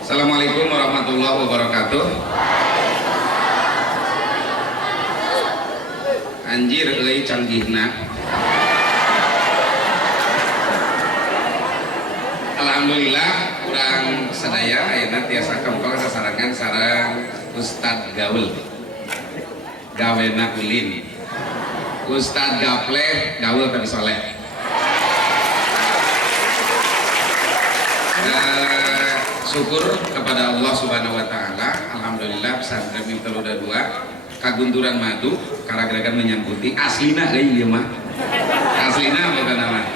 Assalamualaikum warahmatullahi wabarakatuh. Anjir euy canggihna. Alhamdulillah urang sadaya ayeuna tiasa kempel sasarangan sareng Ustad Gaul. Gawena ulin. Ustad Gapleh gaul tapi soleh. Syukur kepada Allah Subhanahu wa taala. Alhamdulillah pesantren Miftaul Huda 2 kagunturan madu karageragan menyangkuti aslina euy ieu mah. Aslina bukan nama.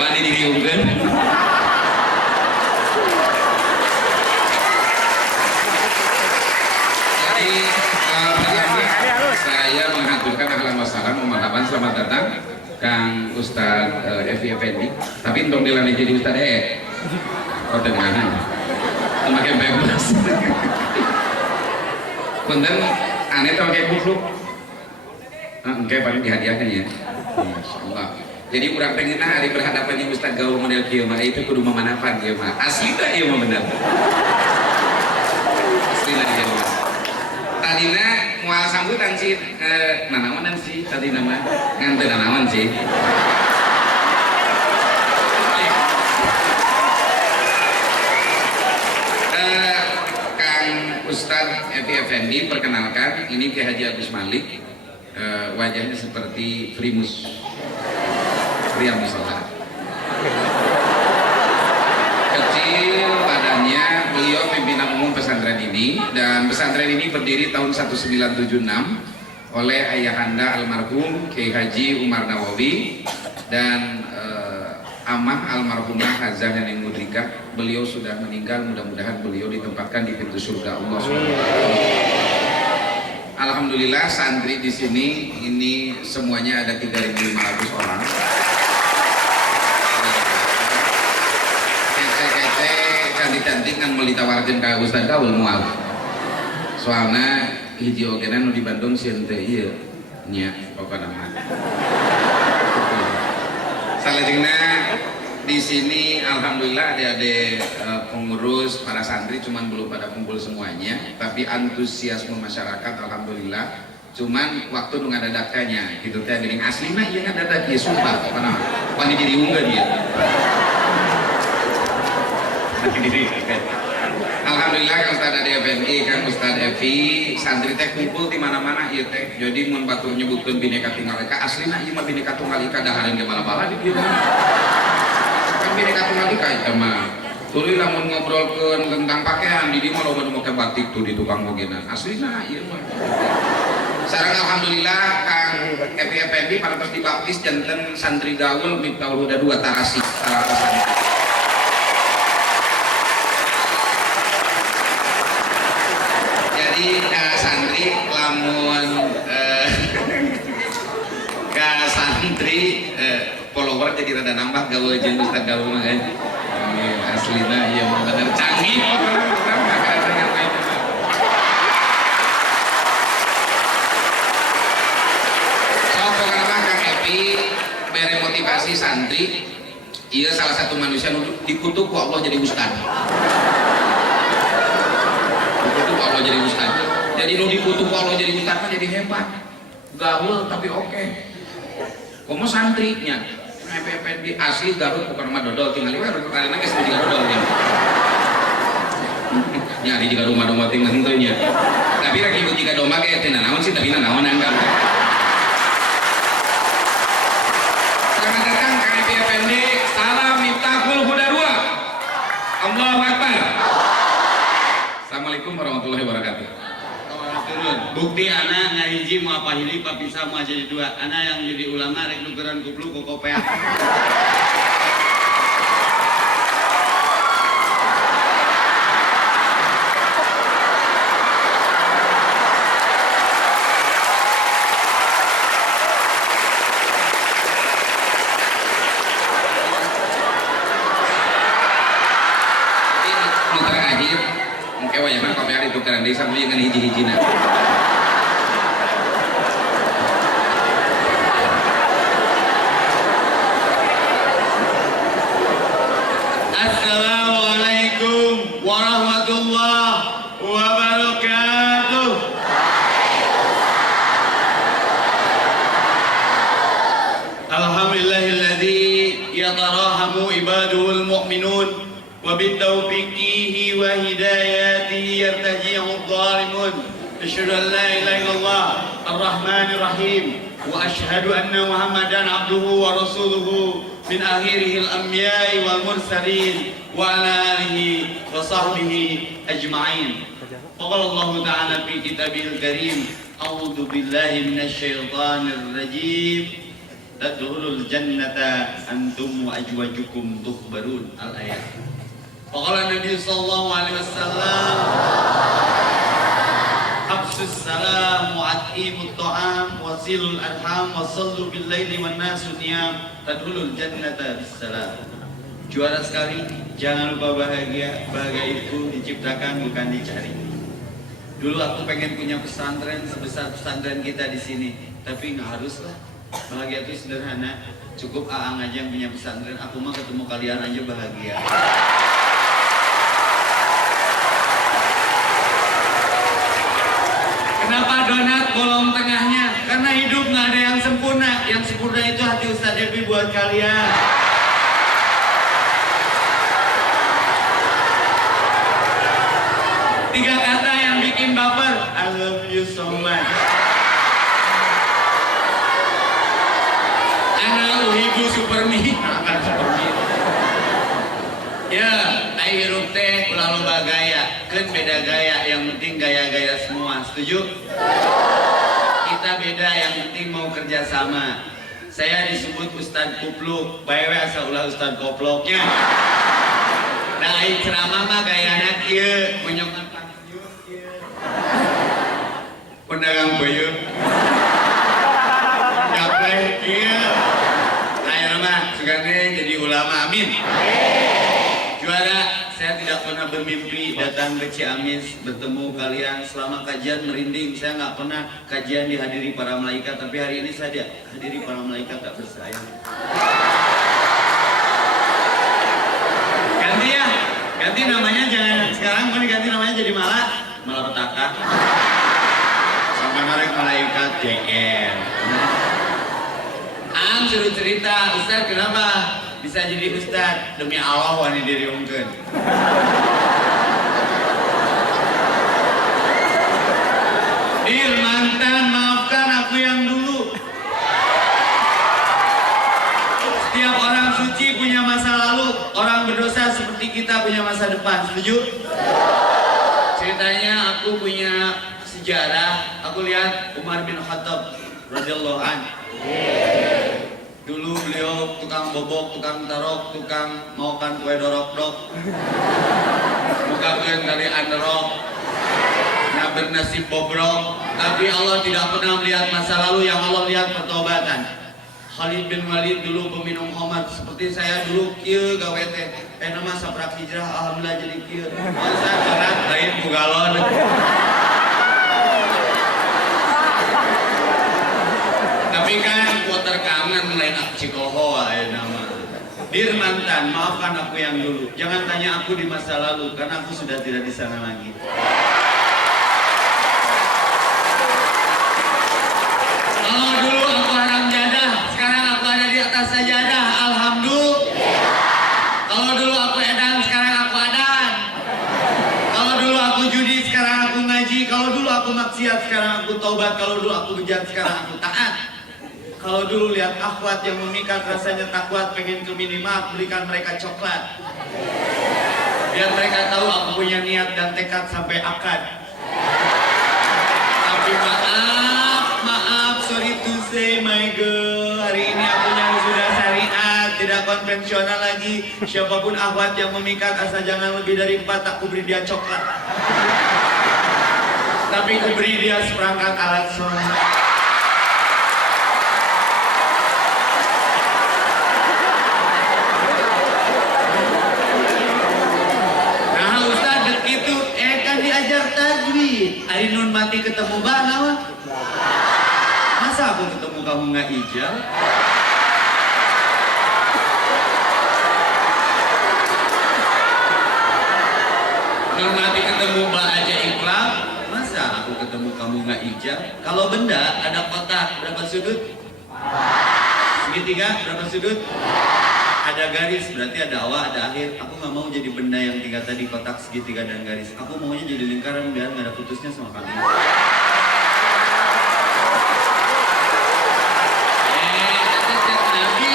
Bani diriungkeun. Jadi saya menghaturkan ahlan wa sahlan marhaban selamat datang Kang Ustad Evi Effendi. Tapi entong dilani jadi Ustad oh denganan. Makin bebas. Punten aneh tuh pakai kupluk. Engke paling dihadiahkan ya. Masyaallah. Jadi urang pengenna hari berhadapan jeung Ustaz Gaul model kieu mah itu kudu mamanapan kieu mah. Asli teh ieu mah bener. Asli lah ieu mah. Tadina moal sambutan sih nanaonan sih tadina mah. Ngan teu nanaon sih. Ustadz Evi Effendi, perkenalkan, ini Kiai Haji Agus Malik. Wajahnya seperti Primus pria musola, kecil badannya. Beliau pimpinan umum pesantren ini, dan pesantren ini berdiri tahun 1976 oleh ayahanda almarhum Kiai Haji Umar Nawawi dan Amah almarhumah Hazah Nening Mudrika. Beliau sudah meninggal, mudah-mudahan beliau ditempatkan di pintu surga Allah SWT. Alhamdulillah santri di sini ini semuanya ada 3.500 orang. Kece-kece, cantik-cantik kan mau ditawarkan ke Ustaz Gaul mual. Soalnya hiji ogenan nu di Bandung sieun teh ieu nya pokona mah. Salajengna di sini alhamdulillah adik-adik pengurus para santri cuman belum pada kumpul semuanya, tapi antusiasme masyarakat alhamdulillah. Cuman waktu nu ngadadakanya gitu teh geuning aslina ieu ngadadak ieu sumpah panaon. Wani jadi unggah dia. Alhamdulillah Kang Ustad Ade Effendi, Kang Ustad Evi, santri teh kumpul di mana-mana ieu teh. Jadi mun batur nyebutkeun Bhinneka Tunggal Ika, aslina ieu mah Bhinneka Tunggal Ika dahareun ge bala-bala di dieu. Kan Bhinneka Tunggal Ika eta mah. Tuluy lamun ngobrolkeun tentang pakaian di dieu mah loba nu make batik tuh di tukang bogenan. Aslina ieu mah. Sareng alhamdulillah Kang Evi Effendi parantos dibaptis janten santri gaul Miftaul Huda 2 Tarasi. Jadi santri lamun santri follower jadi rada nambah gaul jeung Ustaz Gaul mah kan. Aslina ieu mah bener canggih. So pokokna Kang Evi bere motivasi santri ieu salah satu manusia nu dikutuk ku Allah jadi ustad. Allah jadi ustad. Jadi nu dikutuk Allah jadi ustad mah jadi hebat. Gaul tapi oke. Komo santrinya. Effendi asli Garut bukan mah dodol tinggal ieu karena geus di dodol nya. Nyari juga rumah domba tinggal henteu nya. Tapi rek ibu jika domba ge teh naon sih tapi naon anggar. Selamat datang Kang Evi Effendi. Salam Miftaul Huda 2. Allahu Akbar. Assalamualaikum warahmatullahi wabarakatuh. Bukti anak ngahiji mau apa hili papisa mau jadi dua. Anak yang jadi ulama rek nukeran kuplu kokopea. tukaran deui sambil ngan hiji-hijina. yatarahamu ibadul mu'minun wa bitaufiqihi wa hidayatihi yartaji'u dhalimun. Asyhadu an la ilaha illallah ar-rahmanir rahim wa asyhadu anna Muhammadan abduhu wa rasuluhu min akhirihil anbiya'i wal mursalin wa ala alihi wa sahbihi ajma'in. Qala Allah ta'ala fi kitabihil karim, a'udzu billahi minasy syaithanir rajim, tadkhulul jannata antum wa ajwajukum tukhbarun. Al-ayat. Qala Nabi sallallahu alaihi wasallam, absus salam wa atimut ta'am wa silul arham wa sallu bil laili wan nasu niyam tadkhulul jannata bis salam. Juara sekali, jangan lupa bahagia. Bahagia itu diciptakan bukan dicari. Dulu aku pengen punya pesantren sebesar pesantren kita di sini, tapi nggak harus lah. Bahagia itu sederhana, cukup Aang aja yang punya pesantren. Aku mah ketemu kalian aja bahagia. Kenapa donat bolong tengahnya? Karena hidup nggak ada yang sempurna. Yang sempurna itu hati Ustadz Epi buat kalian. Tiga kata yang bikin baper, I love you so much. Ana uhibu supermi. Akan supermi. Ya, ai hirup teh ulah loba gaya. Keun beda gaya, yang penting gaya-gaya semua. Setuju? Kita beda, yang penting mau kerja sama. Saya disebut Ustadz Kupluk, bae asa ulah Ustadz Koploknya. Nah, ai ceramah mah gayana kieu, menyokan pedagang bayut gapleh kieu aya mah sugane jadi ulama, amin. Juara, saya tidak pernah bermimpi datang ke Ciamis bertemu kalian selama kajian merinding. Saya nggak pernah kajian dihadiri para malaikat, tapi hari ini saya dihadiri para malaikat tak bersayang. Ganti ya, ganti namanya, jangan sekarang mau diganti namanya jadi malapetaka. Sampai malaikat JR. Ang suruh cerita, Ustaz kenapa bisa jadi Ustaz? Demi Allah wani diriungkeun. Dir mantan, maafkan aku yang dulu. Setiap orang suci punya masa lalu, orang berdosa seperti kita punya masa depan. Setuju? Ceritanya aku punya sejarah. Aku lihat Umar bin Khattab radhiyallahu anhu. Dulu beliau tukang bobok, tukang tarok, tukang maukan kue dorok-dok. Bukakeun tali anderok. Nah bernasib bobrok. Tapi Allah tidak pernah melihat masa lalu, yang Allah lihat pertobatan. Khalid bin Walid dulu peminum khamar seperti saya dulu kieu gawe teh. Nama saprak hijrah alhamdulillah jadi kieu. Masa karat lain bugalon. Tapi kan water kangen lain cikoho aya nama. Dir mantan, maafkan aku yang dulu. Jangan tanya aku di masa lalu karena aku sudah tidak di sana lagi. Kalau dulu aku haram jadah, sekarang aku ada di atas sajadah, alhamdulillah. Kalau dulu aku edan, sekarang aku adan. Kalau dulu aku judi, sekarang aku ngaji. Kalau dulu aku maksiat, sekarang aku taubat. Kalau dulu aku bejat, sekarang aku taat. Kalau dulu lihat akhwat yang memikat rasanya tak kuat, pengen ke minimart belikan mereka coklat. Biar mereka tahu aku punya niat dan tekad sampai akad. Tapi maaf, sorry to say my girl, hari ini aku yang sudah syariat, tidak konvensional lagi. Siapapun akhwat yang memikat asal jangan lebih dari 4, tak kuberi dia coklat. Tapi kuberi dia seperangkat alat sholat. Ari nun mati ketemu banawa. Masa aku ketemu kamu nggak ijal? Nun mati ketemu ba aja iklam. Masa aku ketemu kamu nggak ijal? Kalau benda ada kotak berapa sudut? Segitiga berapa sudut? ada garis berarti ada awal, ada akhir. Aku nggak mau jadi benda yang tinggal tadi kotak segitiga dan garis. Aku maunya jadi lingkaran biar nggak ada putusnya sama kalian. Nabi,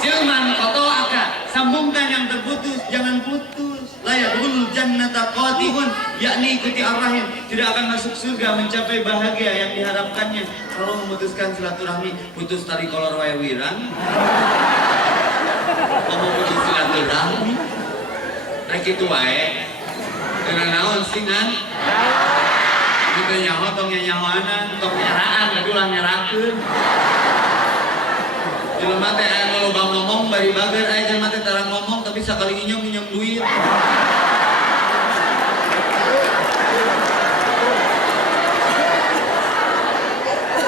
silman koto aka, sambungkan yang terputus, jangan putus. Layadul jannata qatihun, yakni ikuti ar-rahim, tidak akan masuk surga mencapai bahagia yang diharapkannya. Kalau memutuskan silaturahmi, putus tali kolor wae wirang. Kamu putus silaturahmi, rek itu wae. Karena naon singan? Kita nyaho tong nyahoanan, tong nyaraan, tapi ulah nyarakeun. Jelema teh aya lobang ngomong bari bager, aya jelema teh tarang ngomong tapi sakali nginjem duit.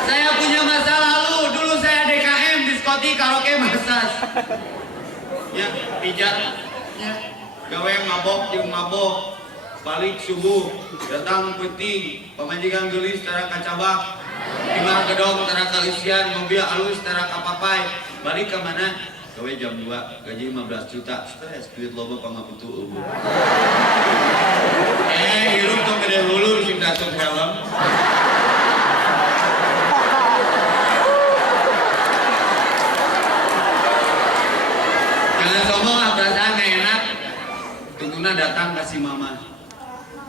Saya punya masa lalu, dulu saya DKM diskotik karaoke Marsas. Ya, pijat. Ya, gawe mabok jeung mabok. Balik subuh, datang penting, pamajikan geulis tara kacabak. Imah gedong tara kalisian, mobil alus tara kapapai. Balik ke mana? Gawe jam 2, gaji 15 juta. Stres, duit loba pangabutu eueuh. Hirup tong gede hulur sing datang helm. Jangan sombong lah, perasaan gak enak. Tungtuna datang kasih mama.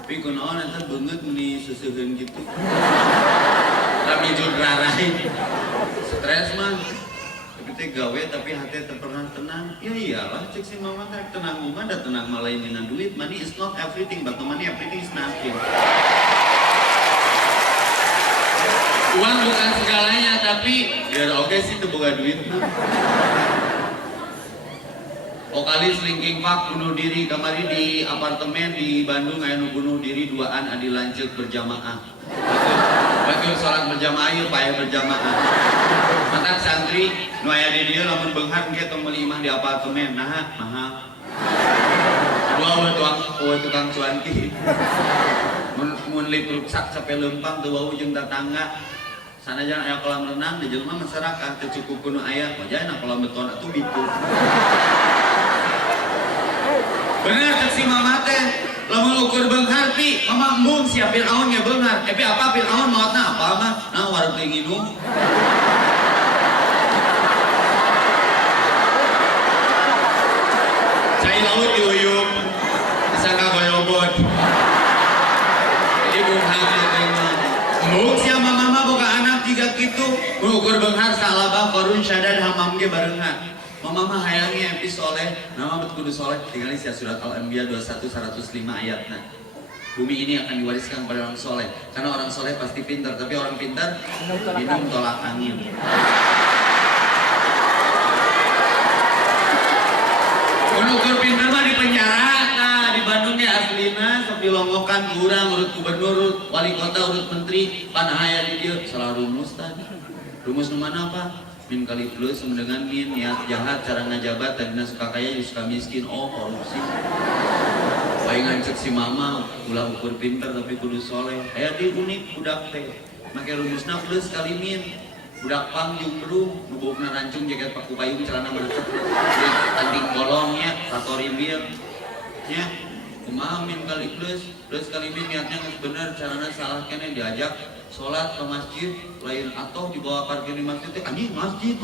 Tapi kunaon eta beungeut meni seuseheun gitu. Kami judrarain. Stres mah. Tapi teh gawe tapi hati teh pernah tenang. Ya iyalah cek si mama teh tenang mah da tenang malain dina duit. Money is not everything, but money everything is nothing. Uang bukan segalanya, tapi biar oke sih teu boga duit mah. Vokalis Linkin Park bunuh diri kemarin di apartemen di Bandung, aya nu bunuh diri duaan adi lanceuk berjamaah. Betul sholat berjamaah ieu payah berjamaah. Matak santri nu aya di dieu lamun beunghar engke tong meuli imah di apartemen, naha mahal. Dua tukang cuanki. Mun lip ruksak sampai lempang teu wau jeung tetangga. Sanajan aya kolam renang di jelema masyarakat teu cukup kuno aya, wajahna kolam beton atuh bitu. Bener cek si mama teh, lamun ukur beunghar pi, mama embung sia Fir'aun ge beunghar. Tapi apa Fir'aun maotna apa mah? Nah wareg teh nginum. Cai laut diuyup, disangka goyobot. Jadi beunghar teh mah. Embung sia mama mah boga anak tiga kitu, ukur beunghar salabah korun syadad hamam ge bareungan. Mama mah hayangi empi soleh, nama kudu soleh. Tinggal isi surat Al-Anbiya 21:105 ayatna. Bumi ini akan diwariskan kepada orang soleh, karena orang soleh pasti pintar, tapi orang pintar minum tolak angin. Ukur pintar mah di penjara, nah di Bandungnya aslina, sok dilonggokan kurang urut gubernur, wali kota, urut menteri, panahaya di dia, salah rumus tadi. Rumus mana apa? Min kali plus sama dengan min, niat jahat, cara ngajabat, tadinya suka kaya, suka miskin, oh korupsi. Paling ngancek si mama, ulah ukur pinter tapi kudu soleh. Aya di unik budak teh, make rumusna plus kali min. Budak pang jeung kerung, nubukna rancung jaket paku payung celana meretet, tanding bolongnya, satori bil, nya. Kumaha min kali plus kali min niatnya geus bener, carana salah kene diajak sholat ke masjid, lain atau dibawa parkir di masjid, anjing masjid.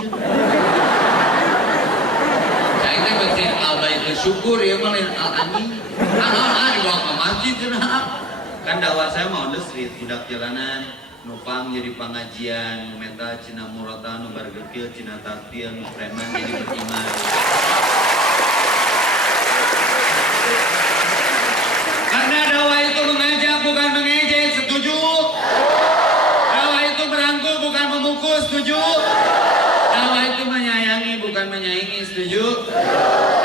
Saya itu masjid al-baitul syukur ya mah lain anjing. Dibawa ke masjid cenah. Kan dakwah saya mau on the street, budak jalanan, nupang jadi pengajian, numeta cina murata, nu bargekil cina taktil, nu preman jadi beriman. Karena dakwah itu mengajak bukan mengejek, setuju? Dakwah itu merangkul bukan memukul, setuju? Dakwah itu menyayangi bukan menyaingi, setuju?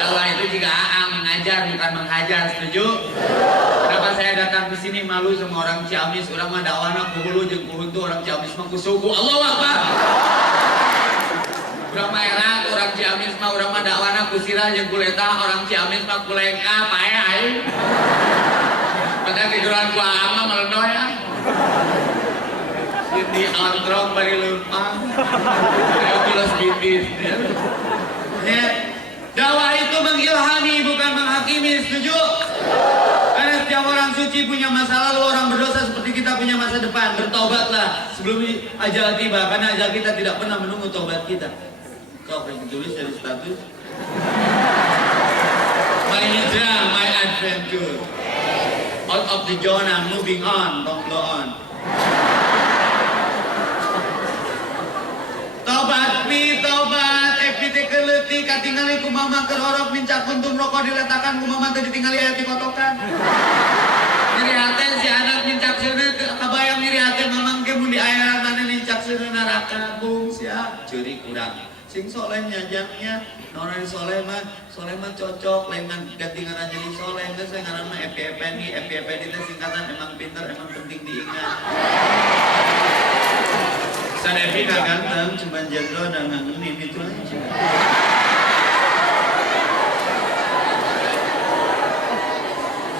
Dakwah itu jika mengajar bukan menghajar, setuju? Kenapa saya datang ke sini malu sama orang Ciamis? Orang mah dakwahna ku hulu jeung ku huntu, orang Ciamis mah ku suku. Allahu Akbar. Urang mah erang, orang Ciamis mah urang mah dakwahna ku sirah jeung ku letah, orang Ciamis mah ku lengka, pae aing. Padahal tiduran ku ama melendoh ya. Di antrong bari lempang. Ayo kilos bibis. Ya. Dakwah itu mengilhami bukan menghakimi, setuju? Karena setiap orang suci punya masa lalu, orang berdosa seperti kita punya masa depan. Bertobatlah sebelum ajal tiba, karena ajal kita tidak pernah menunggu tobat kita. Kau akan ditulis dari status my hijrah, my adventure. Out of the zone, I'm moving on, don't go on. Tobat mi, tobat, epite keleti, katingali kumama kerorok, mincak kuntum rokok diletakkan, kumama tadi tinggali ayat dikotokan. Nyeri hati si anak mincak sana, kabayang nyeri hati mamang kemun di ayat mana mincak sana neraka, bung siap, curi kurang. Sing soleh nyajangnya, orang soleh mah cocok, lain ganti ngaran jadi soleh, itu saya ngaran mah FPFNI itu singkatan emang pintar, emang penting diingat. Sadepi gak ganteng, cuma jenderal dan ngangenin itu aja.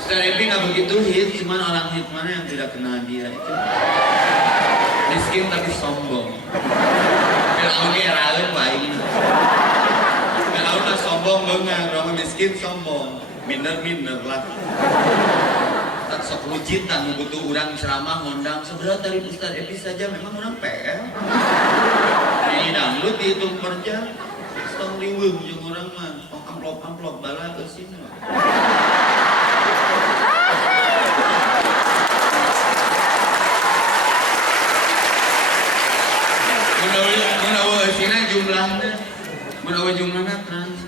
Sadepi gak begitu hit, cuma orang hit mana yang tidak kenal dia itu. Miskin tapi sombong. Kalau dia raut baik. Kalau tak sombong banget, orang miskin sombong, minder lah. Tak sok hujit, tak butuh orang ceramah ngondang. Sebenarnya dari Ustaz Epi saja memang orang PL. Ini dangdut dihitung per jam. Setong liwung yang orang mah, amplop bala ke sini. Menawa sini jumlahnya trans.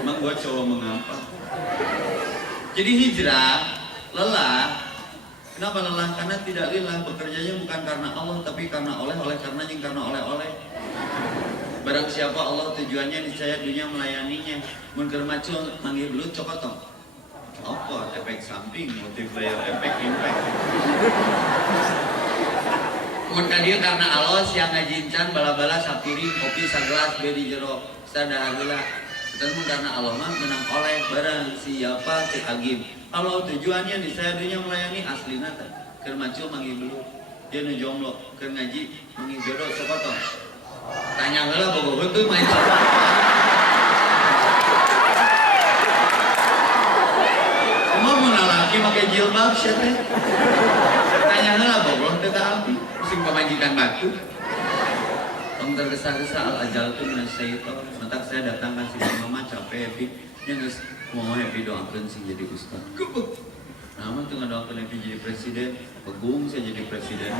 Emang gua cowok mengapa? Jadi hijrah, lelah. Kenapa lelah? Karena tidak lillah, bekerjanya bukan karena Allah, tapi karena oleh karena oleh. Barang siapa Allah tujuannya niscaya dunia melayaninya. Mun keur macul manggil belut cokot tong. Apa efek samping, multiplier efek impact. Mun ka dieu karena Allah siang ngajincan bala-bala sapiring kopi sagelas beri jero sadar heula. Itu karena Allah mah menang oleh barang siapa si agim. Allah tujuannya di saya dunia melayani aslina teh. Keur macul manggil belut. Dia nu jomblo, keur ngaji manggil jodoh coba tong. Tanya heula bogoh teu main coba. Mau lalaki make jilbab sia teh. Tanya heula bogoh teu alfi, sing pamajikan batu. Om tergesa-gesa al-ajal itu minas syaitan. Mentak saya datang kasih mama capek happy. Nya geus mau happy doakeun sing jadi ustaz. Namun tuh ngadoakeun happy jadi presiden, pegung saya jadi presiden.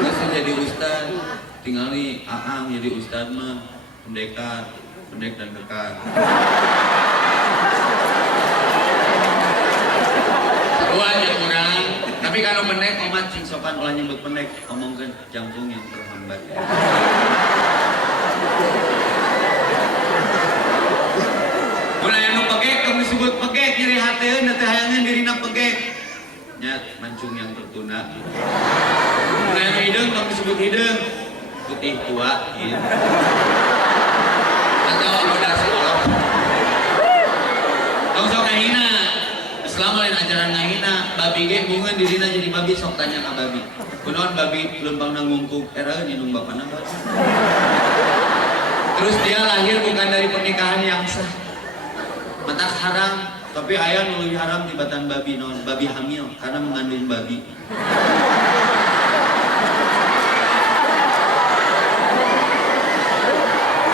Geus saya jadi ustaz, tingali Aang jadi ustaz mah pendek dan kekar. Dua aja kurang. Tapi kalau pendek, omat sing sopan olah nyebut pendek, omongkan jangkung yang terhambat. Mulai anu pegek, kamu disebut pegek, nyeri hateun, nanti hayangin dirina pegek. Nyat, mancung yang tertuna. Mulai anu hidung, kamu disebut hidung, putih tua, gitu. Atau akomodasi Allah. Kamu sok ngahina. Selama lain ajaran ngahina, babi ge bungan dirina jadi babi sok tanya ka babi. Kunaon babi lempang nangungkuk era nginung bapana babi. Terus dia lahir bukan dari pernikahan yang sah. Matak haram, tapi ayah nuluy haram tibatan babi non, babi hamil karena mengandung babi.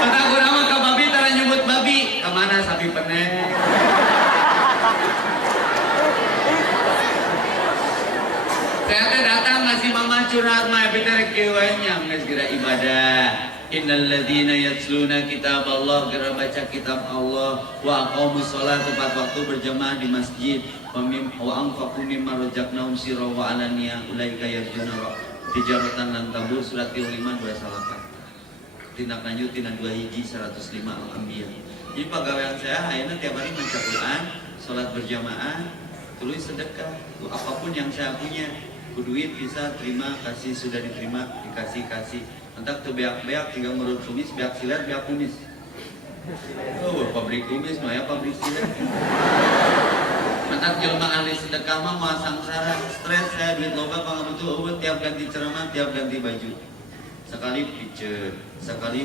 Kata kurang ka babi tara nyebut babi, kemana sapi penek. Ternyata datang ngasih mama curhat mah bener kewanya nggak segera ibadah. Innal ladzina yatluna kitab Allah, gerak baca kitab Allah, wa aqamus shalah tepat waktu berjamaah di masjid, wa anfaqu mimma razaqnahum sirra wa alaniyah ulaika yarjuna tijaratan lan tabur surat 5 28. Tindak lanjut tindak 2 hiji 105 Al-Anbiya. Jadi pegawaian saya ayeuna tiap hari baca Quran, salat berjamaah, tulis sedekah, apapun yang saya punya. Duit bisa terima, kasih sudah diterima, dikasih. Entak tuh beak-beak tinggal ngurut kumis, beak silat, beak kumis. Oh, pabrik kumis, maya pabrik silat. Entak jelma ahli sedekah mah mau sangsara, stres saya duit loba pangabutuh tiap ganti ceramah, tiap ganti baju. sekali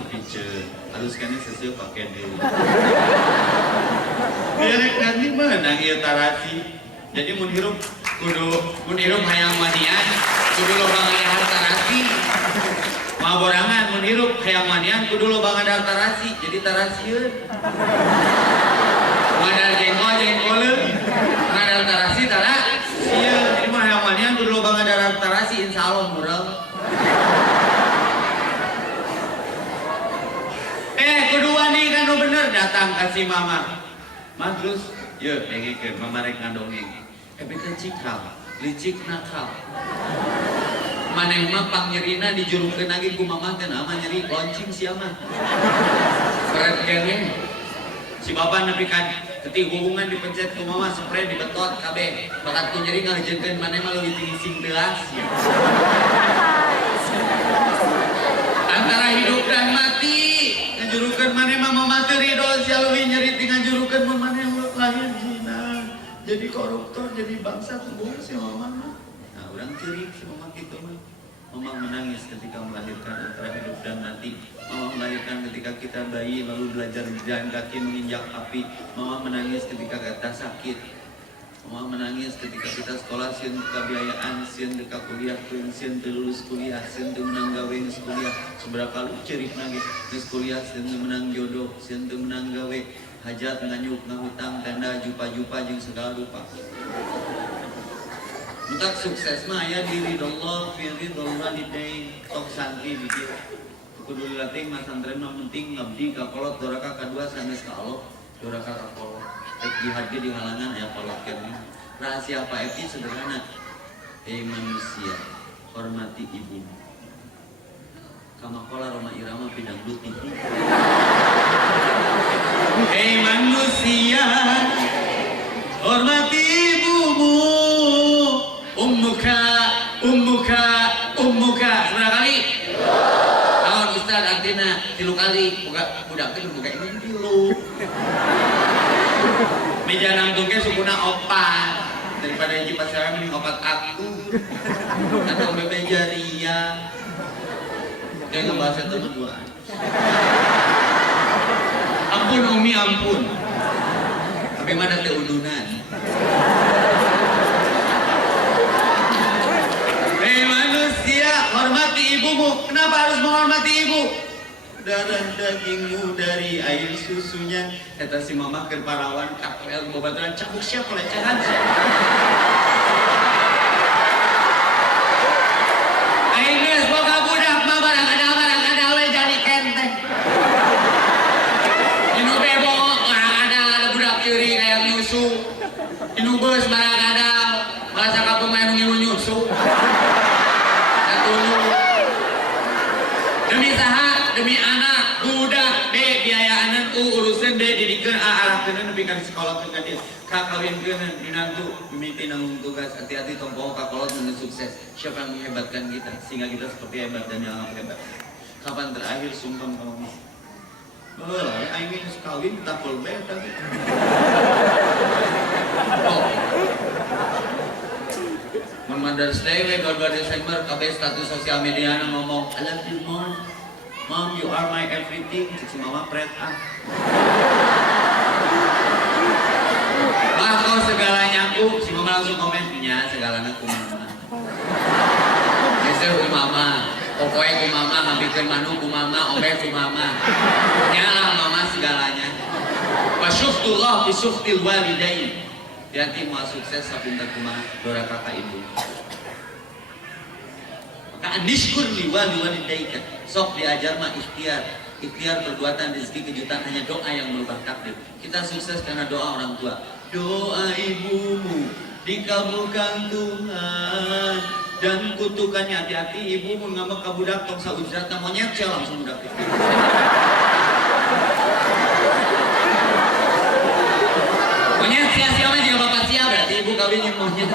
pijet, haluskannya sesuai pakai dulu. Derek nanti menang ieu tarasi. Jadi mun hirup hayang manian, kudu loba ngalihat tarasi. Maborangan mun hirup hayang manian kudu loba ngadar tarasi. Jadi tarasieun. Ngadar jengkol-jengkoleun. Ngadar tarasi tarasieun. Jadi mun hayang manian kudu loba ngadar tarasi insyaallah murah. Kudu wani kan bener datang kasih mama. Mah terus, yuk dengekeun mama rek ngandongeng. Beta cikal, licik nakal. Maneh mah pangyerina dijurukeun lagi ku mama teh nama nyeri loncing sia mah. Berat kene. Si bapak nepi kan ketik hubungan dipencet ku mama spray dibetot kabeh. Bakat ku nyeri ngaheujeunkeun maneh mah leuwih tinggi sing telas. Antara hidup dan mati. Ngajurukeun maneh mah mama teu ridho sia leuwih nyeri ti ngajurukeun mun maneh lahir zina. Jadi koruptor, jadi bangsa kubur si mama mah. Nah, urang ceurik si mama kitu mah. Mama menangis ketika melahirkan antara hidup dan mati. Mama melahirkan ketika kita bayi lalu belajar jalan kaki menginjak api. Mama menangis ketika kita sakit. Mama menangis ketika kita sekolah sieun kabiayaan, sieun teu ka kuliah, sieun teu lulus kuliah, sieun teu menang gawe geus kuliah. Seberapa lu ceurikna ge geus kuliah sieun teu menang jodoh, sieun teu menang gawe, hajat nganyuk ngahutang tenda jupa-jupa jeung segala rupa. Mentak sukses mah aya di ridallah fi ridal walidain. Tok santri di dieu. Kudu dilatih mah santren mah penting ngabdi ka kolot doraka kadua sanes ka Allah, doraka ka kolot. Jihad di halangan ya kolot kene. Rahasia Pak Epi sederhana. Manusia, hormati ibu. Kama kola Roma Irama pidang duti. Manusia, hormati ibumu. Ummuka. Seberapa kali? Tahun Ustaz artinya 3 kali. Budak teh buka ini 3. Meja nangtungnya sukuna opat. Daripada hiji pasaran mending opat aku. Atau meja ria. Dia ngebahas itu berduaan. Ampun Umi, ampun. Tapi mana teh udunan. Manusia, hormati ibumu. Kenapa harus menghormati ibu? Darah dagingmu dari air susunya. Eta si mama keur parawan kapel bobaturan cabuk sia pelecehan sia. Aing geus boga budak mah barang ada we jadi kenteng. Inu bebo barang ada budak ceurik aya nyusu. Inu beus barang ada malah sakapeung mah anu nyusu. Demi saha, demi anak, budak, biayaanan urusan didikeun arahkeun nepi ka sekolah teh ka dieu. Kakawinkeun dinantu mimiti nanggung tugas, hati-hati tong poho ka kolot menuju sukses. Siapa yang menghebatkan kita sehingga kita seperti hebat dan yang hebat. Kapan terakhir sungkem ka mama? Heuh, aing geus kawin tapul bae eta. Mother's Day, 22 Desember, kabeh status sosial media ngomong I love you mom, mom you are my everything. Si mama pret Wah kau segalanya ku, si mama langsung komennya segalanya ku mama. Geser ku mama, pokoknya ku mama, ngambikeun manu ku mama, oke ku mama. Nyalah mama segalanya. Wa syuftullah bi syuftil walidain. Hati mau sukses sapinter kumaha dora kakak ibu. Maka anishkur liwali walidaika. Sok diajar mah ikhtiar perbuatan rezeki kejutan hanya doa yang merubah takdir. Kita sukses karena doa orang tua. Doa ibumu dikabulkan Tuhan dan kutukannya hati-hati ibumu ngambek ka budak tong saujratna monyet sia langsung budak. Monyet sia-sia mah juga bapak sia berarti ibu kawin yang monyet.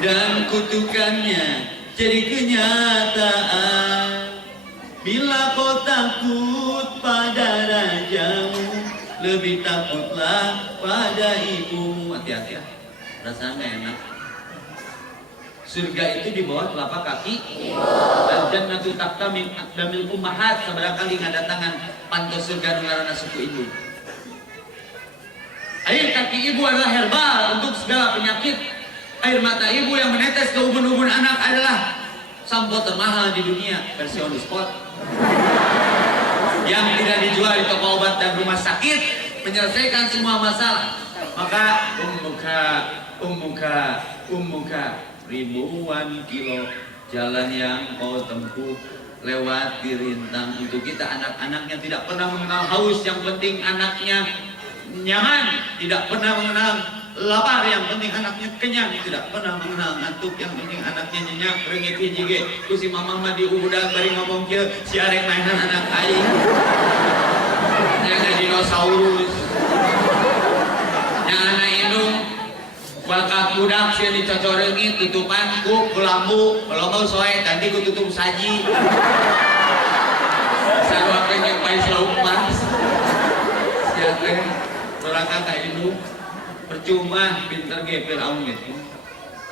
Dan kutukannya jadi kenyataan bila kau takut pada rajamu lebih takutlah pada ibumu. Hati-hati ya, rasanya enak. Surga itu di bawah telapak kaki. Al-jannatu tahta min aqdamil ummahat. Sabaraha kali ngadatangan pantos surga nu ngaranna suku ibu. Air kaki ibu adalah herbal untuk segala penyakit. Air mata ibu yang menetes ke ubun-ubun anak adalah sampo termahal di dunia, versi on the spot. Yang tidak dijual di toko obat dan rumah sakit, menyelesaikan semua masalah. Maka ummuka ribuan kilo jalan yang kau tempuh lewat rintang untuk kita anak-anaknya tidak pernah mengenal haus, yang penting anaknya nyaman, tidak pernah mengenal lapar, yang penting anaknya kenyang, tidak pernah mengenal ngantuk, yang penting anaknya nyenyak. Rengit hiji ge ku si mamah mah di ubudak bari ngomong kieu si arek mainan anak aing yang dinosaurus yang anak indung bakat budak sih dicocorengin tutupan ku lampu kalau mau soe ganti ku tutup saji sarwakeun yang pais lauk mas siapa doraka ka indung percuma pinter ge Firaun gitu.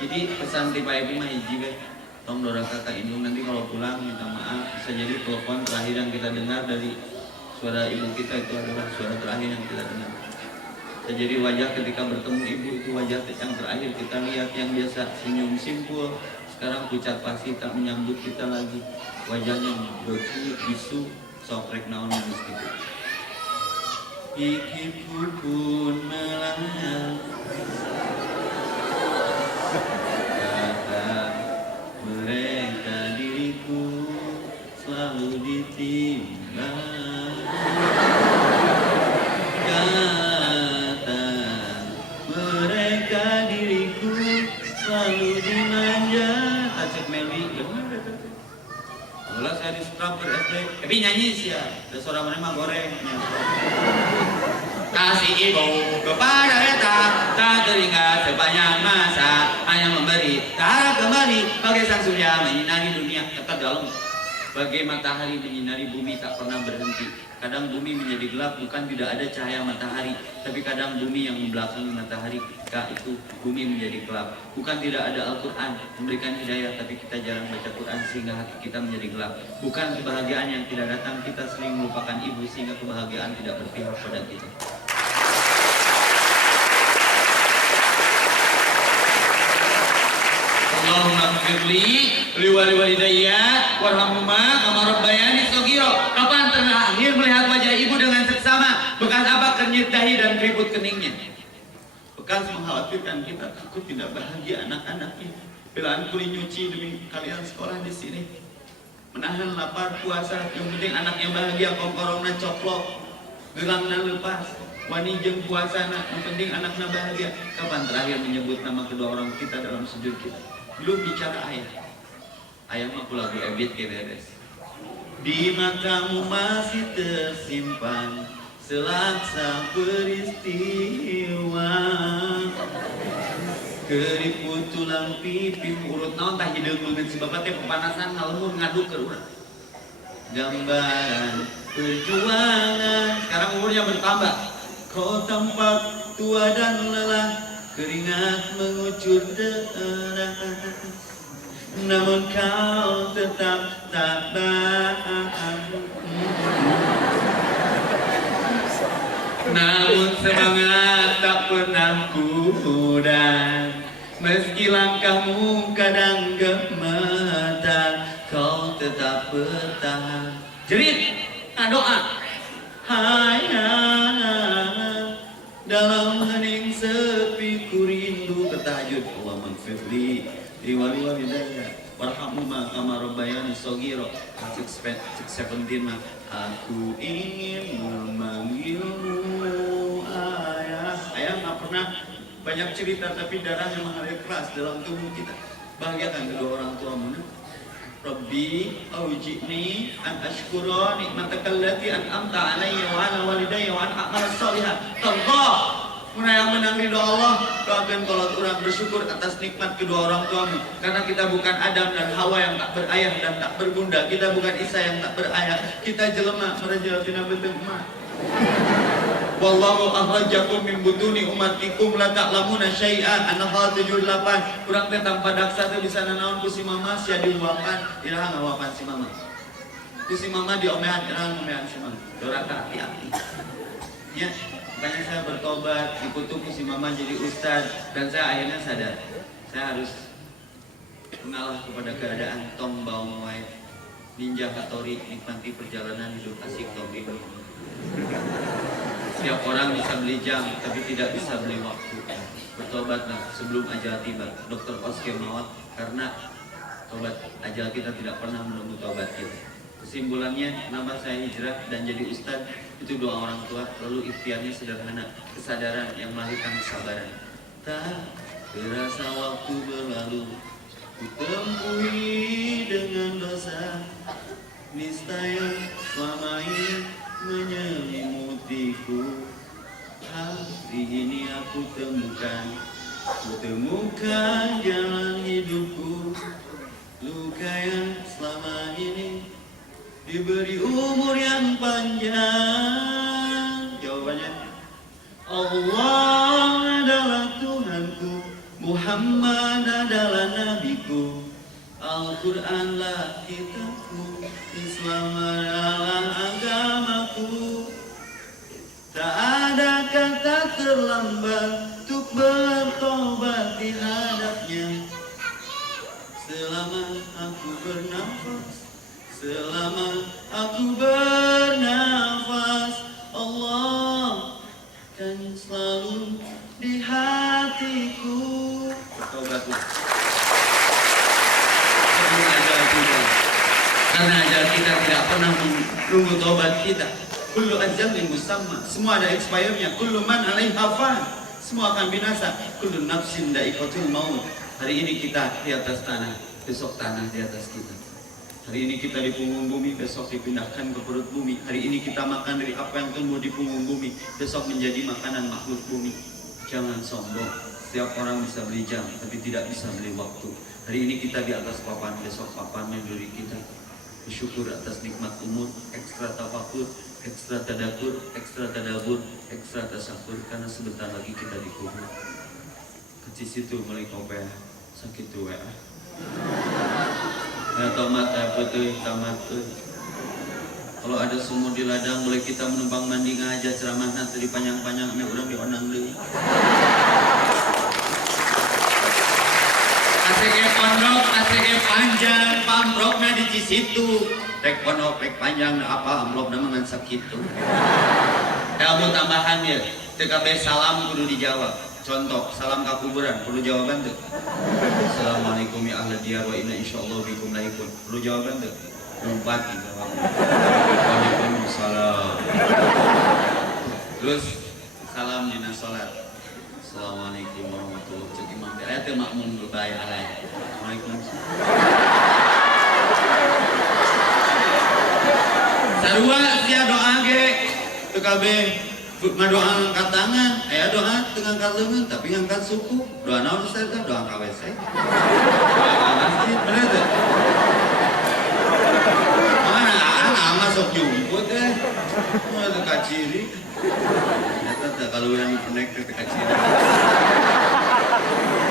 Jadi pesan tipe ibu mah hiji we tong doraka ka indung, nanti kalau pulang minta maaf, bisa jadi telepon terakhir yang kita dengar dari suara ibu kita itu adalah suara terakhir yang kita dengar. Jadi wajah ketika bertemu ibu itu wajah yang terakhir kita lihat, yang biasa senyum simpul sekarang pucat pasti tak menyambut kita lagi, wajahnya beku bisu sokrek naon gitu. Gigitku pun melayang kata mereka diriku selalu ditimbang. Selalu dimanja, Acek Meli, mulai saya di Sukamper SD, tapi nyanyi sih ya, ada suara mana goreng. Kasih ibu kepada eta, tak teringat sepanjang masa, hanya memberi, tak kembali, bagai sang surya menyinari dunia, kata dalam. Bagai matahari menyinari bumi tak pernah berhenti. Kadang bumi menjadi gelap, bukan tidak ada cahaya matahari, tapi kadang bumi yang membelakangi matahari, ketika itu bumi menjadi gelap. Bukan tidak ada Al-Quran memberikan hidayah, tapi kita jarang baca Quran sehingga hati kita menjadi gelap. Bukan kebahagiaan yang tidak datang, kita sering melupakan ibu sehingga kebahagiaan tidak berpihak pada kita. Allahumma firli liwali walidayya warhamhuma kama rabbayani shaghira. Kapan terakhir melihat wajah ibu dengan seksama? Bekas apa kernyit dahi dan keriput keningnya? Bekas mengkhawatirkan kita takut tidak bahagia anak-anaknya. Belaan kuli nyuci demi kalian sekolah di sini. Menahan lapar puasa, yang penting anaknya bahagia, kongkorongna coplok, gelangna lepas. Wani jeung puasana, yang penting anaknya bahagia. Kapan terakhir menyebut nama kedua orang kita dalam sujud kita? Belum bicara ayah. Ayah mah lagu ebit ke beres. Di matamu masih tersimpan selaksa peristiwa, keriput tulang pipi urut naon tah hideung beungeut si bapak teh pepanasan ngalemun ngaduk ke urang. Gambaran perjuangan, sekarang umurnya bertambah. Kau tampak tua dan lelah, keringat mengucur deras, namun kau tetap tabah. Namun semangat tak pernah pudar, meski langkahmu kadang gemetar, kau tetap bertahan. Jerit, doa. Hayat dalam hening sepi ku rindu ketahajud. Allahumma firli liwali walidayya warhamhuma kama rabbayani shaghira. 617 mah aku ingin memanggilmu ayah. Ayah nggak pernah banyak cerita, tapi darahnya mengalir keras dalam tubuh kita. Bahagiakan kedua orang tuamu. Rabbi auji'ni an ashkura nikmataka allati an'amta alayya wa ala walidayya wa an a'mala shalihan. Allah, mun yang menang ridho Allah, doakeun kolot urang bersyukur atas nikmat kedua orang tuamu. Karena kita bukan Adam dan Hawa yang tak berayah dan tak berbunda. Kita bukan Isa yang tak berayah. Kita jelema merejal tina beuteung emak. Wallahu akhrajakum min butuni ummatikum la ta'lamuna syai'an. An-Nahl 78. Kurang teh tanpa daksa teh bisa nanaon ku si mama sia diuapan, iraha ngawapan si mama. Ku si mama diomehan, iraha ngomehan si mama. Doraka hati-hati. Ya, makanya saya bertobat, dikutuk ku si mama jadi ustaz, dan saya akhirnya sadar saya harus mengalah kepada keadaan tong bawa wae. Ninja Hattori, nikmati perjalanan hidup asik tong hidup. Setiap orang bisa beli jam, tapi tidak bisa beli waktu. Bertobatlah sebelum ajal tiba. Dr. Oske Mawat, karena tobat ajal kita tidak pernah menunggu tobat kita. Kesimpulannya, nama saya hijrah dan jadi ustaz itu doa orang tua. Lalu ikhtiarnya sederhana, kesadaran yang melahirkan kesabaran. Tak terasa waktu berlalu, ku tempuhi dengan dosa. Niscaya selama ini menyelimutiku. Hari ini aku temukan jalan hidupku. Luka yang selama ini diberi umur yang panjang. Jawabannya, Allah adalah Tuhanku, Muhammad adalah nabiku, Al-Quranlah kitabku, Islam adalah agamaku. Tak ada kata terlambat untuk bertobat di hadapnya. Selama aku bernafas, selama aku bernafas, Allah kan selalu di hatiku. Bertobatlah. Karena ajal kita tidak pernah menunggu tobat kita. Kullu ajalin musamma, semua ada expirednya. Kullu man 'alaiha fan, semua akan binasa. Kullu nafsin dha'iqatul maut. Hari ini kita di atas tanah, besok tanah di atas kita. Hari ini kita di punggung bumi, besok dipindahkan ke perut bumi. Hari ini kita makan dari apa yang tumbuh di punggung bumi, besok menjadi makanan makhluk bumi. Jangan sombong. Setiap orang bisa beli jam, tapi tidak bisa beli waktu. Hari ini kita di atas papan, besok papan memberi kita. Bersyukur atas nikmat umur, ekstra tafakur, ekstra tadakur, ekstra tadabur, ekstra tasakur, karena sebentar lagi kita dikubur. Kecil situ meuli kope sakit tuh ya. Ya tomat apa tuh, tamat tuh. Kalau ada sumur di ladang, boleh kita menumpang mandi ngaja ceramah nanti di panjang-panjang, ame urang di onang deui. ACG pondok, ACG panjang, pambrokna di situ. Rek pondok, rek panjang, apa amplopna mangan sakitu. Damu tambahan ya, TKB salam kudu dijawab. Contoh, salam kakuburan, perlu jawaban tuh. Assalamualaikum ya ahli diyar wa inna insyaallah bikum lahiqun. Perlu jawaban tuh. Lompat dijawab. Waalaikumsalam. Terus salam dina salat. Assalamualaikum warahmatullahi wabarakatuh. Imam bela teh makmum berbahaya alay. Waalaikumsalam. Sarua sia doa ge teu kabeh ngadoa angkat tangan, aya doa teu ngangkat leungeun tapi ngangkat suku. Doa naon Ustaz? Doa ka WC. Doa masjid bener teh. Mana masuk jumput teh. Moal teu kaciri. Eta teh kaluyan connect teh kaciri.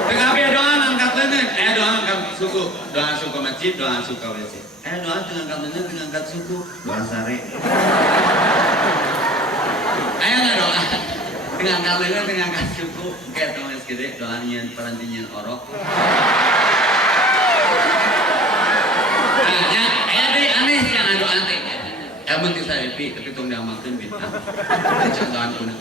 Teu kabeh doa ngangkat leungeun, aya doa ngangkat suku. Doa suku masjid, doa suku WC. Aya doa teu ngangkat leungeun, teu ngangkat suku. Doa sare. Ayo nggak doa dengan kalian dengan suku kayak teman gede doanya perantinyan orok. Nah, ayo deh aneh yang doa teh. Ya mungkin saya tapi tong diamalkan bintang. Contohan kuna.